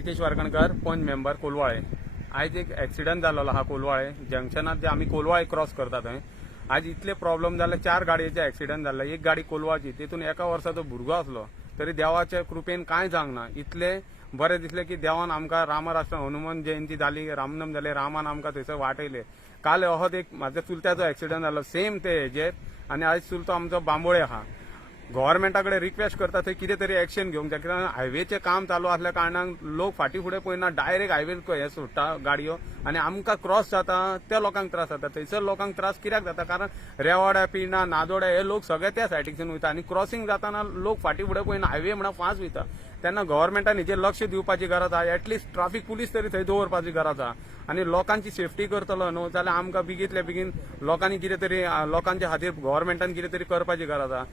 रितेश वारकणकर, पंच मेंबर कोलवाळे। आज एक ॲक्सिडंट जाल्लो आहा कोलवाळे जंक्शनात जे आम्ही कोलवाळे क्रॉस करता थंय। आज इतले प्रॉब्लेम जाले, 4 गाडयेचे ॲक्सिडंट जाल्ले। एक गाडी कोलवाची, तितून एका वर्साचो भुरगो आसलो, तरी देवाच्या कृपेन कांय जावंक ना। इतले बरें दिसले की देवान आमकां रामराष्ट्र हनुमान जयंती जाली, रामनम जाले, रामान आमकां थंयसर वाटयले। काल अहोच एक म्हाज्या चुलत्याचो ॲक्सिडंट जालो सेम ते हेजेर, आनी आयज चुलतो आमचो बांबोळे आहा। गव्हर्मेंटा कडेन रिक्वेस्ट करता थंय कितें तरी एक्शन घेवंक जाय, कित्याक हायवेचें काम चालू आसल्या कारणान लोक फाटीं फुडें पळयना, डायरेक्ट हायवे हे सोडटा गाडयो, आनी आमकां क्रॉस जाता त्या लोकांक त्रास जाता। थंयसर लोकांक त्रास कित्याक जाता, कारण रेवाड्या पिना नादोड्या हे लोक सगळे त्या सायडीच्यान वयता, आनी क्रॉसिंग जाताना लोक फाटीं फुडें पळयना, हायवे म्हणून फास्ट वयता। तेन्ना गव्हर्मेंटान हेजेर लक्ष दिवपाची गरज आहा। एटलीस्ट ट्राफीक पुलीस तरी थंय दवरपाची गरज आहा, आनी लोकांची सेफ्टी करतलो न्हू जाल्यार आमकां बेगींतल्या बेगीन लोकांनी कितें तरी लोकांच्या खातीर गव्हर्मेंटान कितें तरी करपाची गरज आहा।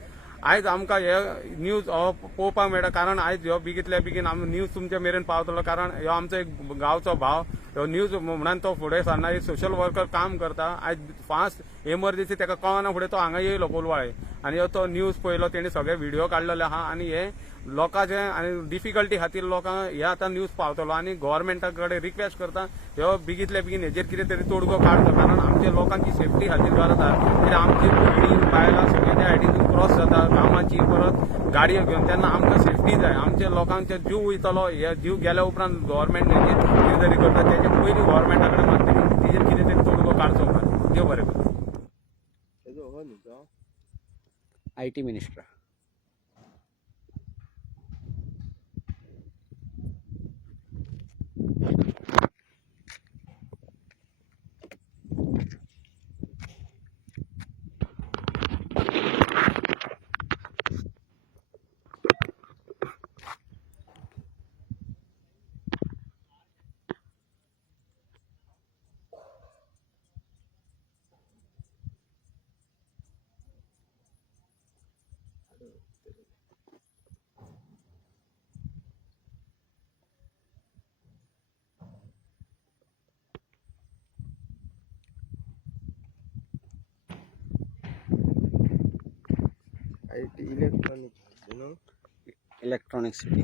आयज आमकां हे न्यूज पळोवपाक मेळटा, कारण आयज ह्यो बेगींतल्या बेगीन न्यूज तुमचे मेरेन पावतलो, कारण ह्यो आमचो एक गांवचो भाव, ह्यो न्यूज म्हणून तो फुडें सरना, एक सोशल वर्कर काम करता। आयज फास्ट एमर्जन्सी ताका कळना फुडें तो हांगा येयलो कोलवाळे, आनी तो न्यूज पळयलो, तेणी सगळे व्हिडिओ काडलेले आहा, आनी हे लोकांचे आनी डिफिकल्टी खातीर लोकांक हे आतां न्यूज पावतलो। आनी गव्हर्मेंटा कडेन रिक्वेस्ट करता, ह्यो बेगींतल्या बेगीन हेजेर कितें तरी तोडगो काडचो, कारण आमच्या लोकांची सेफ्टी खातीर गरज आहा। कित्याक आमची भुरगीं बायलां सगळीं त्या सायडीन क्रॉस जाता कामाची, परत गाडयो घेवन, तेन्ना आमकां सेफ्टी जाय। आमच्या लोकांचे जीव वयतलो, हे जीव गेल्या उपरांत गव्हर्मेंट हेजेर कितें तरी करता, तेजे पयलीं गव्हर्मेंटा कडेन मागता की तेजेर कितें तरी तोडगो काडचो म्हणून। देव बरें करूं। IT minister IT electronic, electronic city.